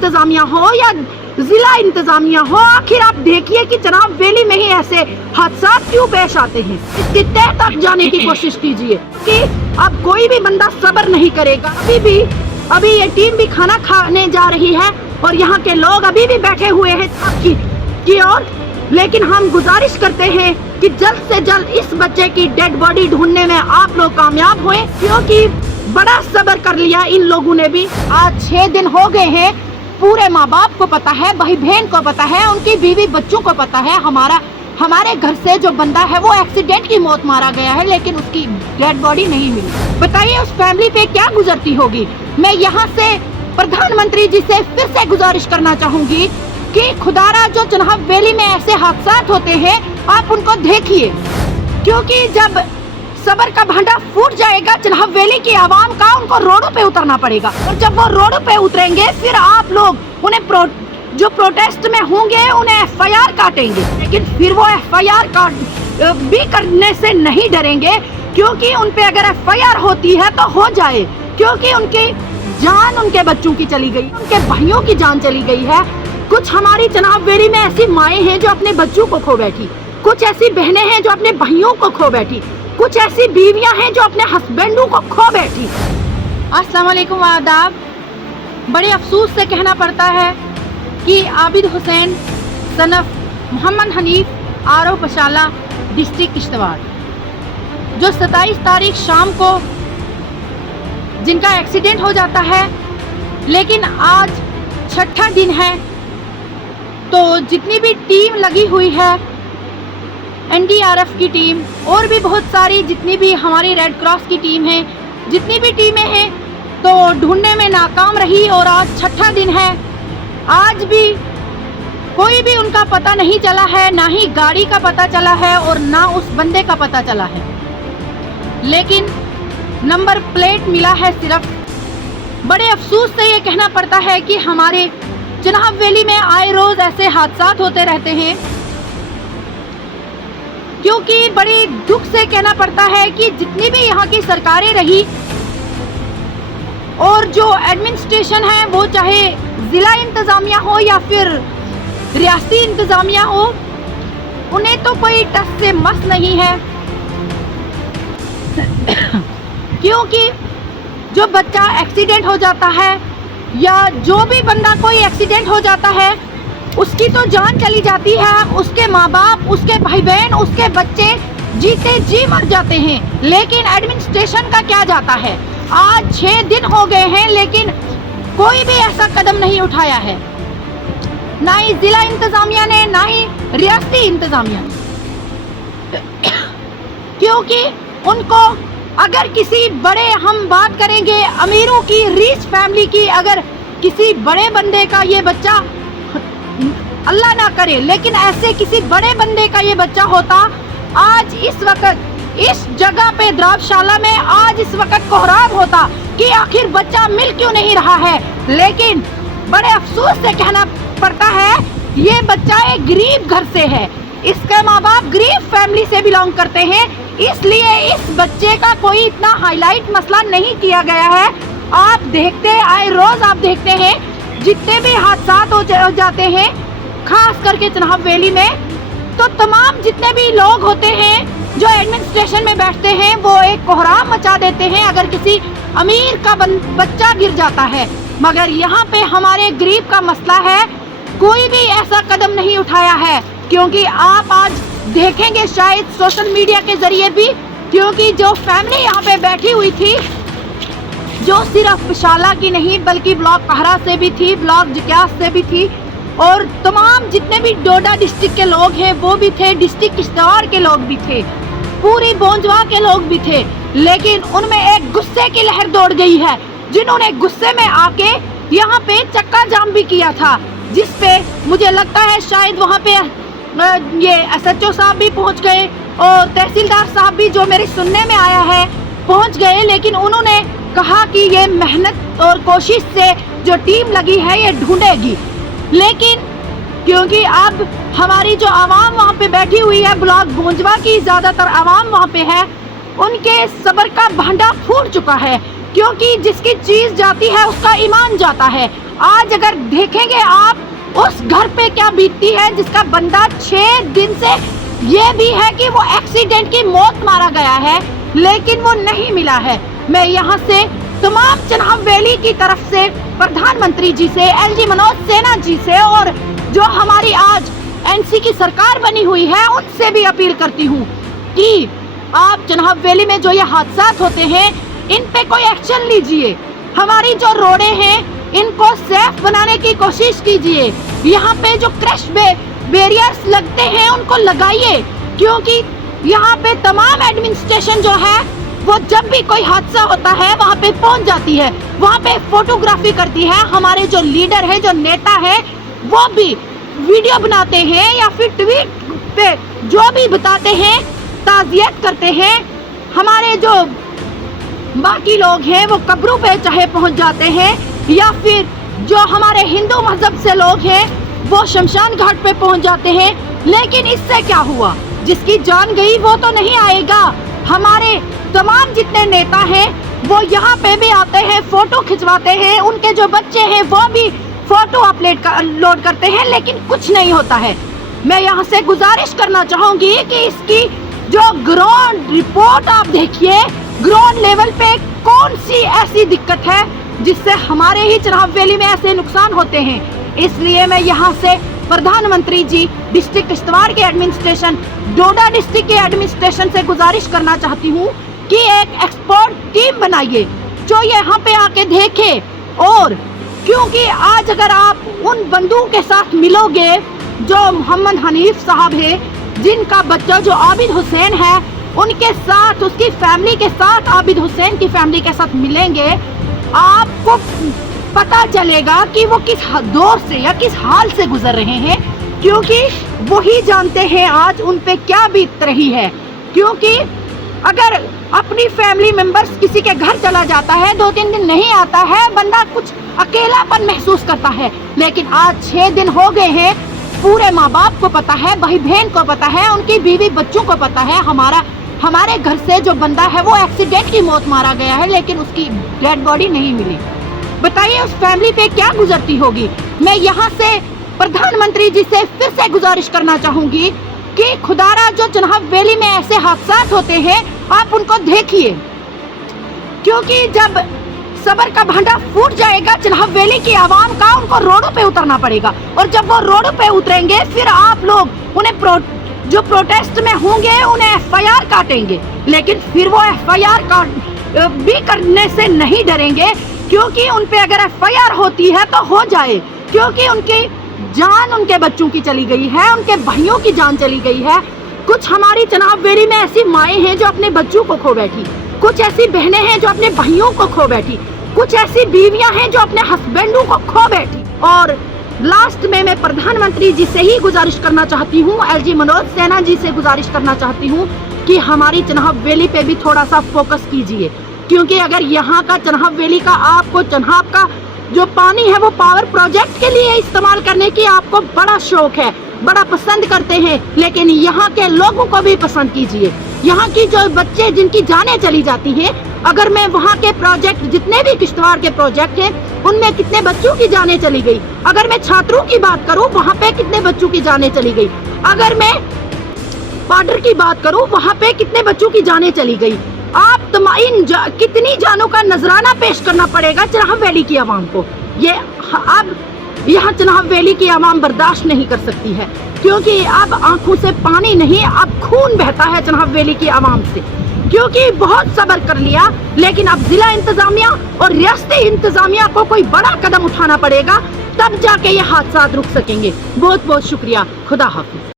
इंतजामिया हो या जिला इंतजामिया हो, आखिर आप देखिए कि जनाब वैली में ही ऐसे हादसा क्यों पेश आते हैं। इसकी तह तक जाने की कोशिश कीजिए कि अब कोई भी बंदा सब्र नहीं करेगा। अभी ये टीम भी खाना खाने जा रही है और यहाँ के लोग अभी भी बैठे हुए हैं की ओर, लेकिन हम गुजारिश करते हैं कि जल्द से जल्द इस बच्चे की डेड बॉडी ढूंढने में आप लोग कामयाब हुए, क्योंकि बड़ा सब्र कर लिया इन लोगों ने भी। आज 6 दिन हो गए हैं, पूरे माँ बाप को पता है, भाई बहन को पता है, उनकी बीवी बच्चों को पता है हमारे घर से जो बंदा है वो एक्सीडेंट की मौत मारा गया है, लेकिन उसकी डेड बॉडी नहीं मिली। बताइए उस फैमिली पे क्या गुजरती होगी। मैं यहाँ से प्रधानमंत्री जी से फिर से गुजारिश करना चाहूंगी कि खुदारा जो जनाब वैली में ऐसे हादसा होते हैं आप उनको देखिए, क्योंकि जब सबर का भांडा फूट जाएगा जनाब वैली की आवाम का, उनको रोडों पे उतरना पड़ेगा। और जब वो रोडों पे उतरेंगे फिर आप लोग उन्हें जो प्रोटेस्ट में होंगे उन्हें FIR काटेंगे, लेकिन फिर वो FIR भी करने से नहीं डरेंगे, क्योंकि उन पे अगर FIR होती है तो हो जाए, क्योंकि उनकी जान उनके बच्चों की चली गई, उनके भाइयों की जान चली गई है। कुछ हमारी जनाब वैली में ऐसी माएँ हैं जो अपने बच्चों को खो बैठी, कुछ ऐसी बहनें हैं जो अपने भाइयों को खो बैठी, कुछ ऐसी बीवियां हैं जो अपने हस्बैंडों को खो बैठी। अस्सलाम वालेकुम, आदाब। बड़े अफसोस से कहना पड़ता है कि आबिद हुसैन सनफ मोहम्मद हनीफ आरो पशाला डिस्ट्रिक्ट किश्तवाड़, जो 27 तारीख शाम को जिनका एक्सीडेंट हो जाता है, लेकिन आज 6ठा दिन है, तो जितनी भी टीम लगी हुई है, NDRF की टीम और भी बहुत सारी जितनी भी हमारी रेड क्रॉस की टीम है, जितनी भी टीमें हैं, तो ढूंढने में नाकाम रही और आज 6ठा दिन है। आज भी कोई भी उनका पता नहीं चला है, ना ही गाड़ी का पता चला है और ना उस बंदे का पता चला है, लेकिन नंबर प्लेट मिला है सिर्फ। बड़े अफसोस से ये कहना पड़ता है कि हमारे जनाब वैली में आए रोज ऐसे हादसा होते रहते हैं, क्योंकि बड़ी दुख से कहना पड़ता है कि जितनी भी यहाँ की सरकारें रही और जो एडमिनिस्ट्रेशन है, वो चाहे जिला इंतजामिया हो या फिर रियासती इंतजामिया हो, उन्हें तो कोई टस से मस नहीं है। क्योंकि जो बच्चा एक्सीडेंट हो जाता है या जो भी बंदा कोई एक्सीडेंट हो जाता है, उसकी तो जान चली जाती है, उसके माँ बाप, उसके भाई बहन, उसके बच्चे जीते जी मर जाते हैं, लेकिन एडमिनिस्ट्रेशन का क्या जाता है। आज 6 दिन हो गए हैं, लेकिन कोई भी ऐसा कदम नहीं उठाया है, ना ही जिला इंतजामिया ने, ना ही रियासती इंतजामिया ने, क्योंकि उनको अगर किसी बड़े, हम बात करेंगे अमीरों की, रिच फैमिली की, अगर किसी बड़े बंदे का ये बच्चा, अल्लाह ना करे, लेकिन ऐसे किसी बड़े बंदे का ये बच्चा होता, आज इस वक्त इस जगह पे द्रावशाला में आज इस वक्त कोहराम होता कि आखिर बच्चा मिल क्यों नहीं रहा है। लेकिन बड़े अफसोस से कहना पड़ता है ये बच्चा एक गरीब घर से है, इसके माँ बाप गरीब फैमिली से बिलोंग करते हैं, इसलिए इस बच्चे का कोई इतना हाईलाइट मसला नहीं किया गया है। आप देखते आए रोज आप देखते हैं जितने भी हादसा हो जाते हैं, खास करके जनाब वैली में, तो तमाम जितने भी लोग होते हैं जो एडमिनिस्ट्रेशन में बैठते हैं, वो एक कोहराम मचा देते हैं अगर किसी अमीर का बच्चा गिर जाता है। मगर यहाँ पे हमारे गरीब का मसला है, कोई भी ऐसा कदम नहीं उठाया है, क्योंकि आप आज देखेंगे शायद सोशल मीडिया के जरिए भी, क्योंकि जो फैमिली यहाँ पे बैठी हुई थी, जो सिर्फ पिशाला की नहीं बल्कि ब्लॉक कहरा से भी थी, ब्लॉक जिक्यास से भी थी, और तमाम जितने भी डोडा डिस्ट्रिक्ट के लोग हैं वो भी थे, डिस्ट्रिक्ट किश्तवाड़ के लोग भी थे, पूरी बोंजवा के लोग भी थे, लेकिन उनमें एक गुस्से की लहर दौड़ गई है, जिन्होंने गुस्से में आके यहाँ पे चक्का जाम भी किया था, जिस पे मुझे लगता है शायद वहाँ पे ये SHO साहब भी पहुँच गए और तहसीलदार साहब भी, जो मेरे सुनने में आया है, पहुँच गए, लेकिन उन्होंने कहा कि ये मेहनत और कोशिश से जो टीम लगी है ये ढूंढेगी। लेकिन क्योंकि अब हमारी जो आवाम वहाँ पे बैठी हुई है, ब्लॉक बोंजवा की ज़्यादातर आवाम वहाँ पे है, उनके सब्र का भांडा फूट चुका है, क्योंकि जिसकी चीज़ जाती है उसका ईमान जाता है। आज अगर देखेंगे आप उस घर पे क्या बीतती है जिसका बंदा 6 दिन से ये भी है कि वो एक्सीडेंट की मौत मारा गया है, लेकिन वो नहीं मिला है। मैं यहाँ से तमाम चनाब वैली की तरफ से प्रधानमंत्री जी से, एलजी मनोज सिन्हा जी से और जो हमारी आज एनसी की सरकार बनी हुई है उनसे भी अपील करती हूँ कि आप चनाब वैली में जो ये हादसा होते हैं इन पे कोई एक्शन लीजिए। हमारी जो रोडें हैं इनको सेफ बनाने की कोशिश कीजिए। यहाँ पे जो क्रैश बैरियर्स लगते हैं उनको लगाइए, क्योंकि यहाँ पे तमाम एडमिनिस्ट्रेशन जो है वो जब भी कोई हादसा होता है वहाँ पे पहुँच जाती है, वहाँ पे फोटोग्राफी करती है। हमारे जो लीडर है, जो नेता है, वो भी वीडियो बनाते हैं या फिर ट्वीट पे जो भी बताते हैं, ताज़ियत करते हैं। हमारे जो बाकी लोग हैं वो कब्रों पे चाहे पहुँच जाते हैं, या फिर जो हमारे हिंदू मजहब से लोग हैं वो शमशान घाट पे पहुँच जाते हैं। लेकिन इससे क्या हुआ? जिसकी जान गई वो तो नहीं आएगा। हमारे तमाम जितने नेता हैं वो यहाँ पे भी आते हैं, फोटो खिंचवाते हैं, उनके जो बच्चे हैं वो भी फोटो अपलोड करते हैं, लेकिन कुछ नहीं होता है। मैं यहाँ से गुजारिश करना चाहूँगी कि इसकी जो ग्राउंड रिपोर्ट आप देखिए, ग्राउंड लेवल पे कौन सी ऐसी दिक्कत है जिससे हमारे ही चनाब वैली में ऐसे नुकसान होते हैं। इसलिए मैं यहाँ से प्रधानमंत्री जी, डिस्ट्रिक्ट किश्तवाड़ के एडमिनिस्ट्रेशन, डोडा डिस्ट्रिक्ट के एडमिनिस्ट्रेशन से गुजारिश करना चाहती हूँ कि एक एक्सपर्ट टीम बनाइए जो यहाँ पे आके देखे। और क्योंकि आज अगर आप उन बंधुओं के साथ मिलोगे जो मोहम्मद हनीफ साहब है, जिनका बच्चा जो आबिद हुसैन है, उनके साथ, उसकी फैमिली के साथ, आबिद हुसैन की फैमिली के साथ मिलेंगे, आपको पता चलेगा कि वो किस दौर से या किस हाल से गुजर रहे हैं, क्योंकि वही जानते हैं आज उन पे क्या बीत रही है। क्योंकि अगर अपनी फैमिली मेंबर्स किसी के घर चला जाता है, 2-3 दिन नहीं आता है, बंदा कुछ अकेलापन महसूस करता है। लेकिन आज 6 दिन हो गए हैं, पूरे माँ बाप को पता है, भाई बहन को पता है, उनकी बीवी बच्चों को पता है, हमारे घर से जो बंदा है वो एक्सीडेंट की मौत मारा गया है, लेकिन उसकी डेड बॉडी नहीं मिली। बताइए उस फैमिली पे क्या गुजरती होगी। मैं यहाँ से प्रधानमंत्री जी से फिर से गुजारिश करना चाहूँगी कि खुदारा जो चनाब वैली में ऐसे हादसा होते हैं आप उनको देखिए, क्योंकि जब सबर का भांडा फूट जाएगा चनाब वैली की आवाम का, उनको रोडों पे उतरना पड़ेगा। और जब वो रोडों पे उतरेंगे फिर आप लोग उन्हें जो प्रोटेस्ट में होंगे उन्हें एफआईआर काटेंगे, लेकिन फिर वो एफआईआर भी करने से नहीं डरेंगे, क्योंकि उन पे अगर एफआईआर होती है तो हो जाए, क्योंकि उनकी जान उनके बच्चों की चली गई है, उनके भाइयों की जान चली गई है। कुछ हमारी चनाब वैली में ऐसी माएँ हैं जो अपने बच्चों को खो बैठी, कुछ ऐसी बहनें हैं जो अपने भाइयों को खो बैठी, कुछ ऐसी बीवियां हैं जो अपने हस्बैंडों को खो बैठी। और लास्ट में मैं प्रधानमंत्री जी से ही गुजारिश करना चाहती हूँ, एलजी मनोज सिन्हा जी से गुजारिश करना चाहती हूँ कि हमारी चनाब वैली पे भी थोड़ा सा फोकस कीजिए, क्योंकि अगर यहाँ का चनाब वैली का आपको चनाब का जो पानी है वो पावर प्रोजेक्ट के लिए इस्तेमाल करने की आपको बड़ा शौक है, बड़ा पसंद करते हैं, लेकिन यहाँ के लोगों को भी पसंद कीजिए। यहाँ की जो बच्चे जिनकी जानें चली जाती हैं, अगर मैं वहाँ के प्रोजेक्ट, जितने भी किश्तवाड़ के प्रोजेक्ट हैं, उनमें कितने बच्चों की जानें चली गई। अगर मैं छात्रों की बात करूँ, वहाँ पे कितने बच्चों की जानें चली गई। अगर मैं पाउडर की बात करूँ, वहाँ पे कितने बच्चों की जानें चली गई। आप कितनी जानों का नजराना पेश करना पड़ेगा चनाब वैली की आवाम को। ये अब यहाँ चनाब वैली की आवाम बर्दाश्त नहीं कर सकती है, क्योंकि अब आंखों से पानी नहीं, अब खून बहता है चनाब वैली की आवाम से, क्योंकि बहुत सब्र कर लिया, लेकिन अब जिला इंतजामिया और रियासती इंतजामिया को कोई बड़ा कदम उठाना पड़ेगा, तब जाके ये हादसा रुक सकेंगे। बहुत बहुत शुक्रिया। खुदा हाफिज।